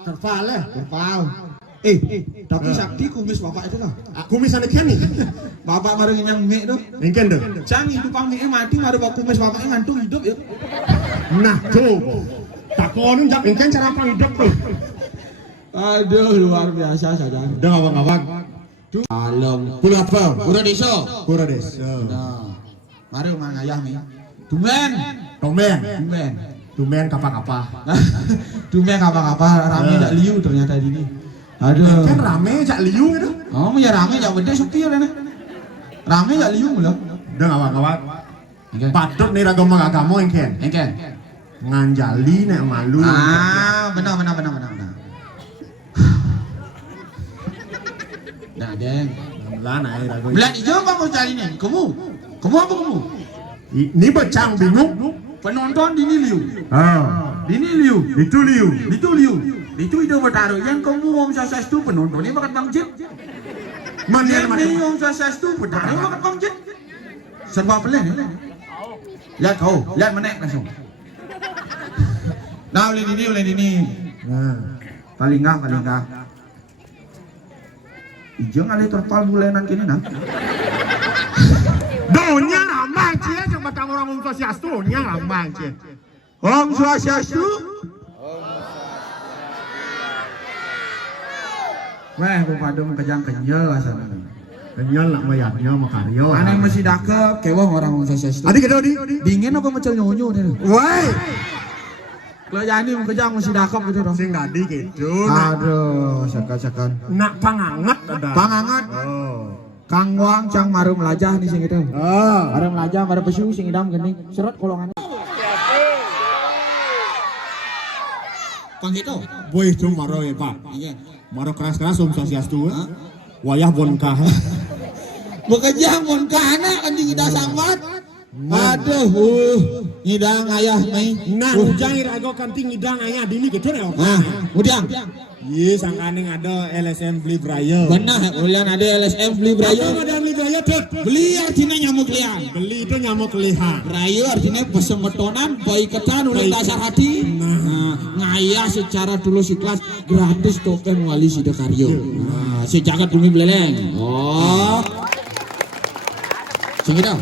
Terval ya? Terval. Tapi Sakti kumis bapak itu lah. Kumis anak nih. Bapak baru yang mie tuh. Mungkin deh. Cang hidup pang mie mati baru bapak kumis bapaknya ngantuk hidup ya. Nah tuh. Tak konon jak mungkin cara apa hidup tuh. Aduh luar biasa saja. Udah ngawang-ngawang. Alam. Pulau apa? Pura desa. Pura desa. Nah. Mari ngayah mie. Dumen. Tumben. Tumben kapal-kapal. Dumen apa-apa rame tak liu ternyata di ini. Aduh. Kan rame jak liu gitu. Oh ya rame jak gede sepi ya nih. Rame jak liu loh. Udah ngawang-ngawang. Patut nih agama yang kan. Engken. Nganjali nek malu. Benar. Nah, Deng. Lah naik ragu. Belat hijau apa mau cari nih? Kamu apa kamu? Ini becang bingung. Penonton di liu. Ini liu. Itu liu. Itu ide bertaruh. Yang kamu Om Swastiastu penontonnya bakat Bang Jin. Mana Ini Om Swastiastu bertaruh bakat Bang Jin. Serba pelan. Lihat kau, lihat menek langsung. Nah, ulin ini. Nah, Paling enggak. Ijeng alih terpal bulenan kini nah. Donya ramai cie, coba tamu orang Om Swastiastu, nya ramai cie. Om Swastiastu. Weh, bupadum kejang kenyal asal. Kenyal nak mayatnya makaryo. Aneh masih dakep, kewong orang Om Swastiastu. Adik ada di. Dingin apa macam nyonyo nih? Woi, Kalau jadi kejang masih dakep gitu dong. sing tadi gitu. Aduh, sekan. Nak pangangat ada. Pangangat. Kang Wang cang maru melajah nih sing itu. Maru melajah, maru pesu sing idam gini. Serot kolongan. Pang itu. Boy itu maro ya pak. Iya. Maro keras Om Swastiastu. Wayah bonkah. Bekerja mon kana anjing kita sambat. Aduh, ngidang ayah mai. Nah, ujang irago kanting ngidang ayah dini gitu nih. Udang. Iya, sangkaning ada LSM beli brayo. Benar, ulian ada LSM beli brayo. Ada beli brayo tuh. Beli artinya nyamuk liang. Beli itu nyamuk lihat. Brayo artinya pesemetonan, baiketan oleh dasar hati. Ngayah secara tulus ikhlas gratis token wali sidokaryo. Sejagat bumi beleleng. Oh. Sing itu.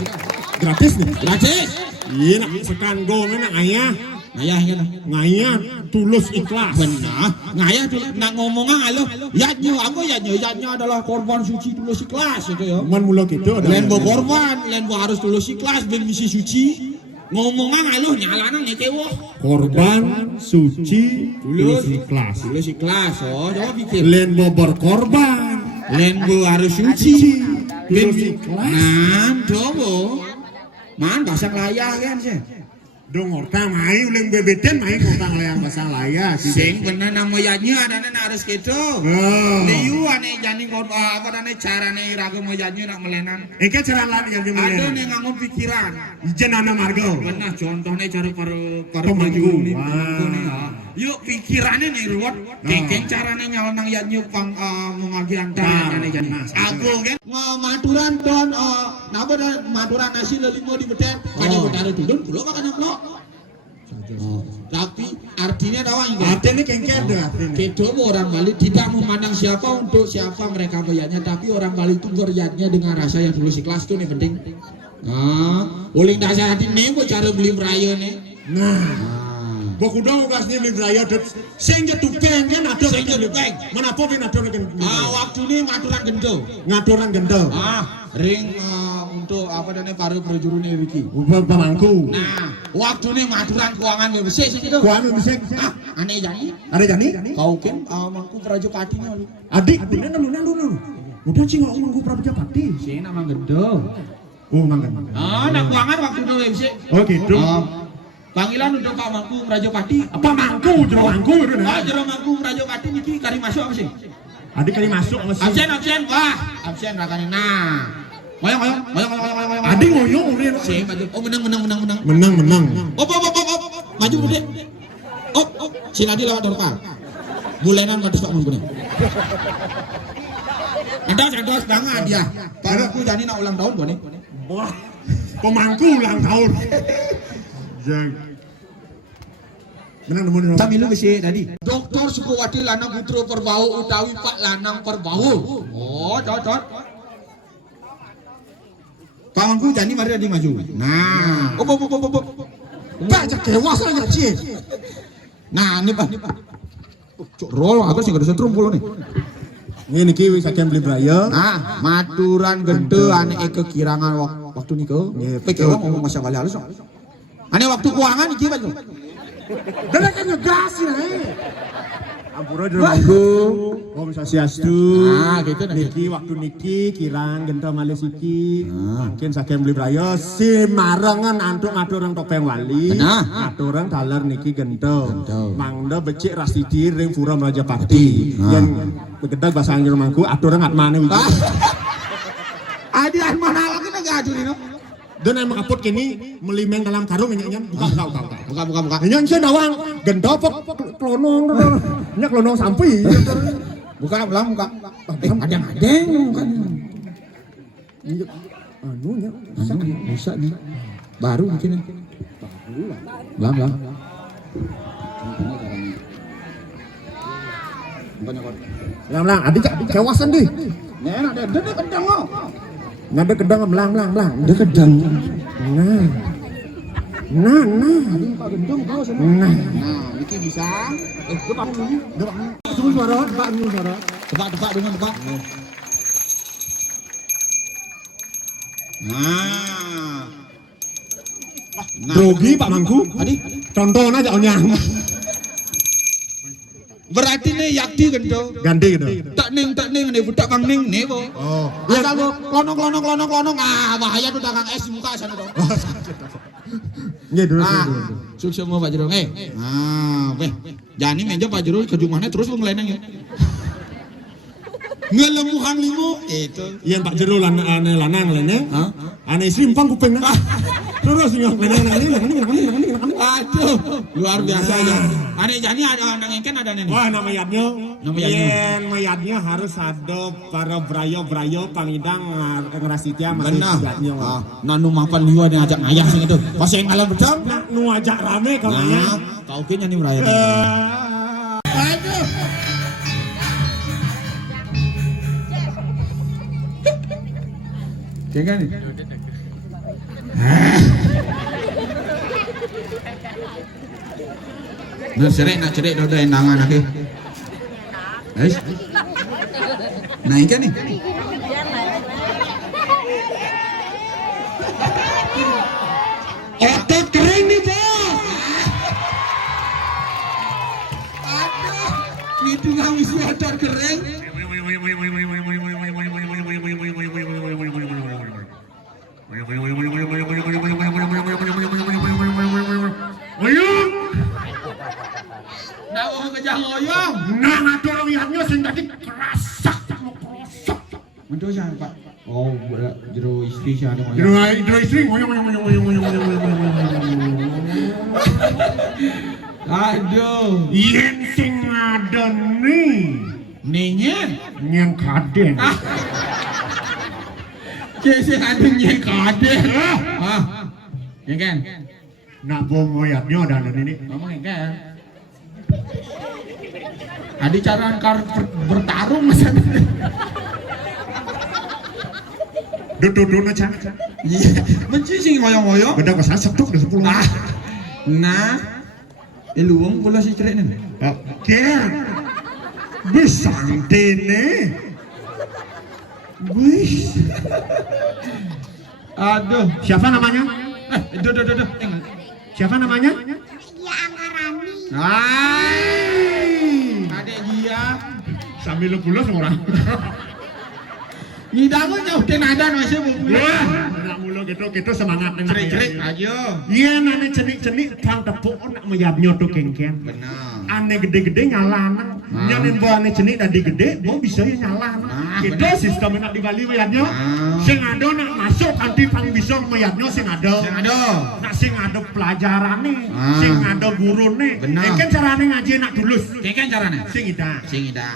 Gratis nih. Gratis. Iya, nak sekan go mana ayah. Ngayah kan. Ngayah tulus ikhlas. Benar. Ngayah tuh nak ngomongnya alo. Yatnya adalah korban suci tulus ikhlas itu ya. Man mula gitu ada. Lain bo korban, lain bo harus tulus ikhlas ben misi suci. Ngomongnya alo nyalanan nih kewo. Korban suci tulus ikhlas. Tulus ikhlas. Oh, coba pikir. Lain bo berkorban. Lain bo harus suci. Ben Tulus ikhlas. Nah, coba. Man pasang layar kan sih. Dong orang mai uleng bebeten mai orang layang pasang layar. Sing bener namanya adane harus gitu. Liu ane jani apa dane carane raga moyanya nak melenan. Eke cara lain yang dimana? Ada nih ngangon pikiran. Ijen ana margo. Benar contohnya cara para Pemangku. maju nih pemangku nih. Yuk pikirannya nih ruwet. Kengkeng carane nyalon nang yanyu pang mengagi antara ane jani. Aku kan maturan don napa maturan nasi lelimo di beten. Kadi betara tudun pulau makan pulau. Tapi artinya tahu enggak? Artinya kengkeng dah. Kedo orang Bali tidak memandang siapa untuk siapa mereka bayarnya, tapi orang Bali itu beryatnya dengan rasa yang tulus ikhlas itu nih penting. Uling dasar hati nih buat cara beli beraya nih. Bok udah mau kasih beli beraya tuh. Sehingga tupeng kan ada. Sehingga tupeng. Mana apa bin ada lagi? Waktu ini ngaturan gendo. Ngaturan gendo. Ring untuk apa namanya para prajurut nih Wiki. Pemangku. Nah, waktu ini ngaturan keuangan besar sih itu. Keuangan besar. Aneh jani. Ada jani? Kau kan mangku prajurut patinya. Adik, dulu. Udah sih nggak mangku prajurut pati. Sih nama gendo. Oh mangga. Nak keuangan waktu itu besar. Oh gitu. Panggilan untuk Pak Mangku Rajopati. Apa mangku? Jero mangku itu dah. Jero Mangku Rajopati niki kari masuk apa sih? Adik kali masuk masih. Absen. Wah, absen rakane. Nah. Ngoyong. Adik ngoyong udah. Sih, maju. Oh, menang. Menang. Op. Maju gede. Op. Si Nadi lewat dorpal. Bulenan modus Pak Mangku nih. Endas banget dia. Padahal aku jadi nak ulang tahun gua nih. Wah, pemangku ulang tahun. Jeng. Menang nemu Kami lu besi tadi. Doktor Sukawati lanang putra Perbau utawi Pak lanang Perbau. Oh, cocok. Pak Mangku jani mari tadi maju. Nah, Pak kewas aja cie. Nah, ini Pak. Cuk roll aku sing gede setrum pulo nih. Ini kiwi saking beli braya. Nah, maturan gede ane kekirangan waktu niko. Pikir ngomong masa balik halus. Ane waktu keuangan iki Pak. Dene kan ngegas ya. Ampura di mangku. Om Swastiastu. Ah, gitu nah. Niki waktu niki kirang gento malih siki. Mungkin saking beli braya si marengan antuk ngaturang topeng wali. Nah. Ngaturang dalar niki gento. Mangda becik Rastidi ring pura Majapahit. Yen begedag bahasa Inggris mangku aturang atmane wiki. Adi mana lagi nggak atur ini? Dan emang kaput kini melimeng dalam karung nyanyian buka. Buka. Nyanyian saya nawang gendopok klonong nyak klonong sampai. Buka. Ada kan. Anu nya Bisa nih. Baru bikin. Belang. Lang adik kewasan deh. Nenek ada kedang mau. Ngada kedang belang. Ada kedang. Nah. Nah, Ini bisa. Tunggu suara, suara. Tebak dengan tebak. Nah. Grogi Pak Mangku. Tadi Contoh aja onyang. berarti nih yakti gendo. Ganti gitu. Tak ning nih budak Kang ning nih bo. Oh. Asal bo klonong. Ah, bahaya tuh dagang es di muka sana dong. Nggih dulu. Sukses mau Pak Jero. Weh. Jani meja Pak Jero ke rumahnya terus lu ngeleneng ya. Ngelemuhan limo itu. Iya Pak Jero lanang lene. Ane istri empang kuping. Terus leneng. Aduh, luar biasa ya. Ane Jani ada nang engken ada nenek. Wah, nama mayatnya harus ada para brayo pangidang ngerasitia masih mayatnya. Nanu mapan liwa nih ajak ngayah sing itu. Pas yang ngalah bedam, Nu ajak rame kalau ya. Kau ke nyanyi merayap. Aduh. Kayak nih. Nah, cerik udah endangan lagi. Naik kan nih? Otot kering nih bos. Aduh, itu nggak bisa otot kering. Nah, orang kejang oyong. Nah, ngatur lihatnya sing tadi kerasak. Mentu siapa Pak? Oh, jero istri siapa yang Jero istri ngoyong. Aduh. Yen sing ada nih. Ningnya? Nyeng kaden. Sing ada nyeng kaden. Ya kan? Nak bom moyatnya ada ini. Ngomong ya kan? Ada cara bertarung masa Duduk aja. iya, benci sih ngoyong-ngoyong. Beda pasal setuk di 10. Nah, iluang pula si cerek nih. Oke. Bisa dene. Wih. Aduh, Siapa namanya? Duh. Siapa namanya? Ya Angkarani. Adek dia. Sambil lu pulas orang. Ngidangun nyautin ada masih mau pulang. Nak mulu gitu semangat dengan Cerik aja. Iya nane cenik kang tepuk nak meyapnya tuh kengken. Benar. Ane gede-gede nyala nang. Nyanin bawa ane cenik tadi gede, bawa bisa ya nyala nang. Gitu sistem nak di Bali meyapnya. Sing ada nak masuk anti pang bisa meyapnya sing ada. Nak sing ada pelajaran nih, sing ada guru nih. Benar. Kan carane ngaji nak tulus. Kayak caranya? Sing ida.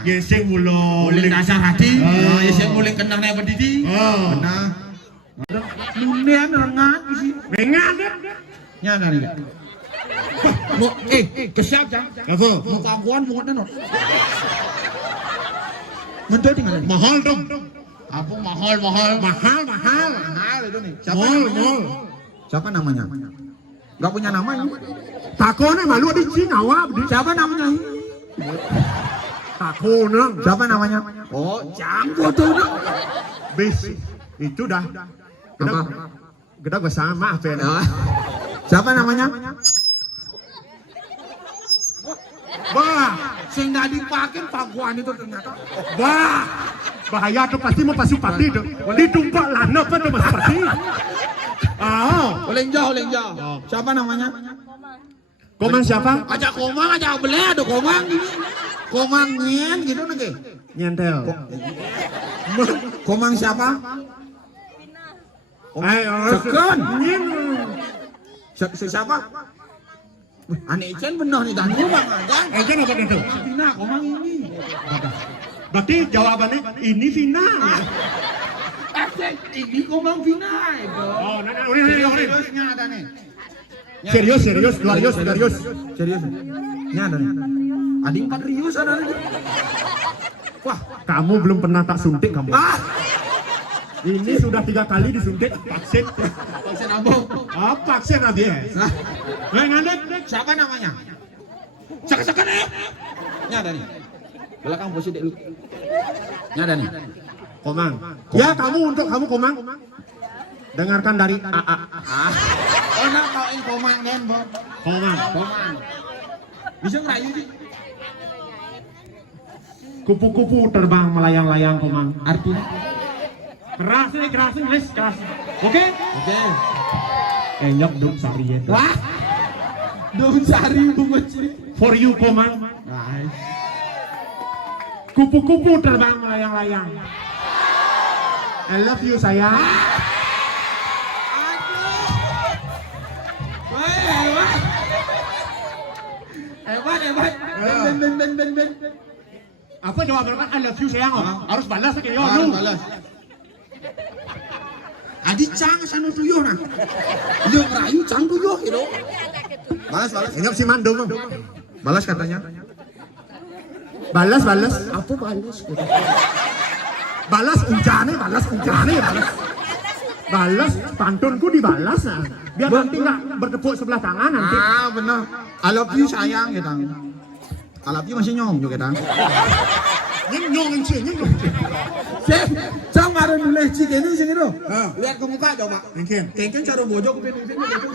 Ya sing mulo. mulai dasar hati. Ya sing mulai kenal nih berdiri. Oh. Benar. Lunean rengat sih. Dengan Nya dari. Mau kesiap jang. apa? Mau kaguan bunga no. Mentor tinggal. Mahal dong. Apa mahal. Mahal Mahal itu nih. Mall. Siapa namanya? Gak punya nama ini. Takone malu di Cina wah. Siapa namanya? Takone. Siapa namanya? Oh, Janggo tuh. Bis. Itu dah. Kita bersama apa ya? Siapa namanya? Bah, Sing nggak dipakai paguan itu ternyata. bah. Bahaya tuh pasti mau pasukan pati tuh. Ditumpak lanap tuh mas pati. Ah. Oleh jauh. Siapa namanya? Komang siapa? Aja komang aja beli ada komang ini. Komang nyen gitu nih. Nyentel. Komang siapa? Ayo. Sekon. Nyen. Siapa? Aneh Ican benar nih tadi bang aja. Aja apa itu? Vina komang ini. Berarti jawabannya ini Vina. Ini komang Vina. Oh, nah, udah. Seriusnya ada nih. Serius, glorious. Serius. Ini ada nih. Ada 4 rius ada nih. Wah, kamu belum pernah tak suntik kamu. Ini sudah 3 kali disuntik vaksin. Vaksin abang. Vaksin rabies. Ngandet. Siapa namanya? Sekan ya. Ini ada nih. Belakang posisi dek lu. Ini ada nih. Komang. Ya kamu untuk kamu Komang. Dengarkan dari AA. Oh nak kauin komang nen bang. Komang. Bisa ngerayu sih. Kupu-kupu terbang melayang-layang Komang. Artinya? Keras Inggris. Oke? Enyok dong sari ya. Wah. Dong cari bunga ciri. For you Komang. Kupu-kupu terbang melayang-layang. I love you sayang. Hebat. Ben. Apa jawaban kan I love you sayang? Harus balas kayak yo. Balas. Adi cang sana tuyuh nah. Yo ngerayu cang tuyuh gitu. Balas. Enyok si Mando. Balas katanya. Balas. Apa balas? Balas ujane. Balas pantunku dibalas nah. Biar nanti nggak bertepuk sebelah tangan nanti. Benar. I love you sayang gitu. I love you masih nyong juga tang. Nyong. Cang ada nulis cik ini sini tuh. Lihat ke muka coba. Mungkin. Cara bojok ke sini gitu.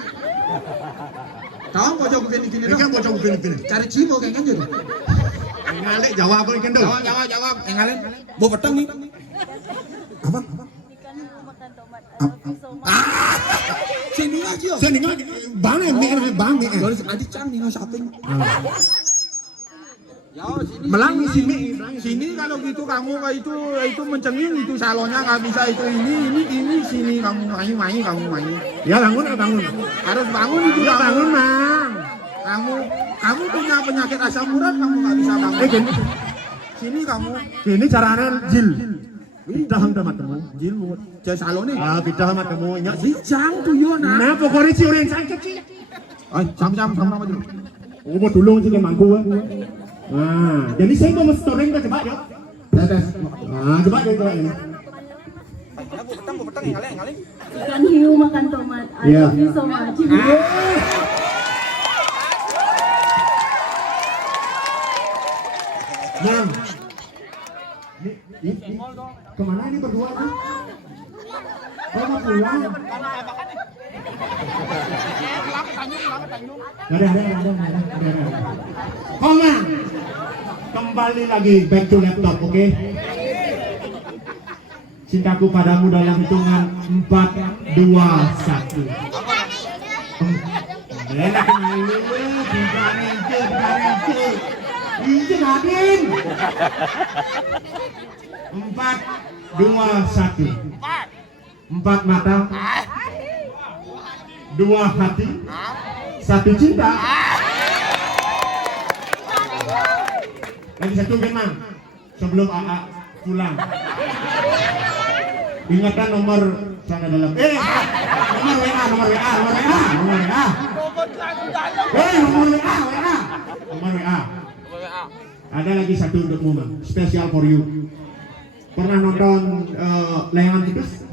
Tahu bojok ke sini tuh. Mungkin bocok begini. Cari cimo kengken jadi. Ngalek jawab apa ikan dong? Jawab. Ngalen. Mau petang nih. Apa? Sini aja. Sini nggak bang nih. Terus adi cang nih shopping. Melang sini. Sini kalau gitu kamu kayak itu mencengin itu salonnya nggak bisa itu ini sini kamu main kamu. Ya bangun. Harus bangun itu Ya bangun mang. Kamu punya penyakit asam urat kamu nggak bisa bangun. Gini. Sini kamu. Ini caranya Jil. Kita sama temu. Jil buat jadi salonnya. Kita sama temu. Si jang tuh yo nah. Nah pokoknya si orang saya kecil. Sama dulu. Mau tulung sih ke mangku. Nah, jadi saya mau storing ke coba ya. Tes. Nah, coba ini. Petang ngaling. Ikan hiu makan tomat. I love you so much. Mang. Kemana ini berdua nih? Mau pulang? Ada. Komang. Kembali lagi back to laptop, oke? Cintaku padamu dalam hitungan 4, 2, 1. Enak ini, Ini Nadin. 4, 2, 1. 4 mata, 2 hati, 1 cinta. Lagi satu kan mang, sebelum AA pulang. Ingatkan nomor sana dalam. Nomor WA. Nomor WA. Ada lagi satu untukmu, Bang. Spesial for you. Pernah nonton Layangan Tikus?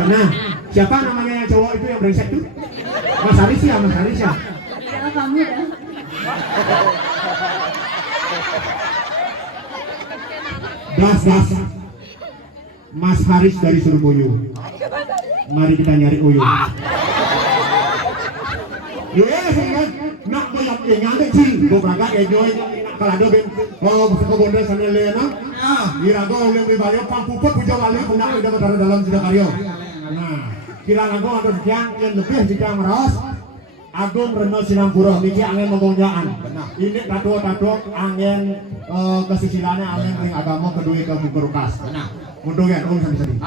Pernah. Siapa namanya yang cowok itu yang brengsek tuh? Mas Haris ya. Ya kamu ya. Das. Mas Haris dari Surabaya. Mari kita nyari Uyun. Nak bayar ngante cing, go berangkat enjoy kalado ben ke bonda sana lena. Irago oleh bibayo pangpuput pujo wali punak udah berada dalam sudah karyo. Nah, kira lagu ada yang lebih jika meros. Agung Reno Sinampura niki angin mengonjaan. Ini tato angin kesusilaannya angin ring agama kedua ke bukurukas. Mundur ya, sampai.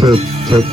Cek.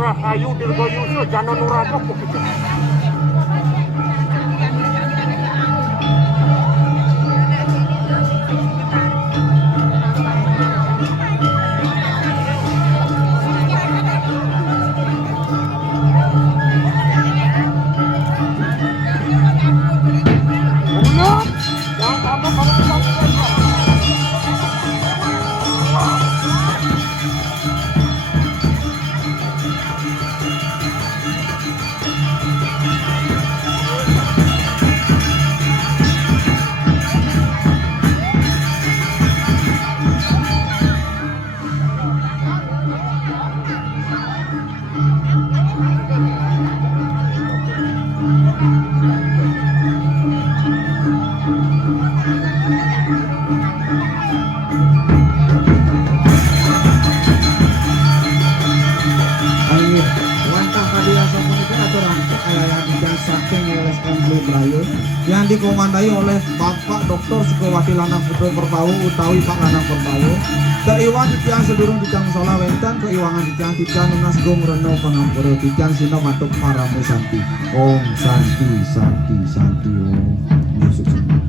Rahayu Dirgoyusu Jano Nurabok begitu. Family Prayo yang dikomandai oleh Bapak Dr. Sukawati Lanang Putra Perpawu utawi Pak Lanang Perpawu. Keiwang titiang sedurung titiang sola wentan keiwangan titiang nunas gong reno pangampura titiang sina matuk paramu santi. Om santi santi santi om. Yesus.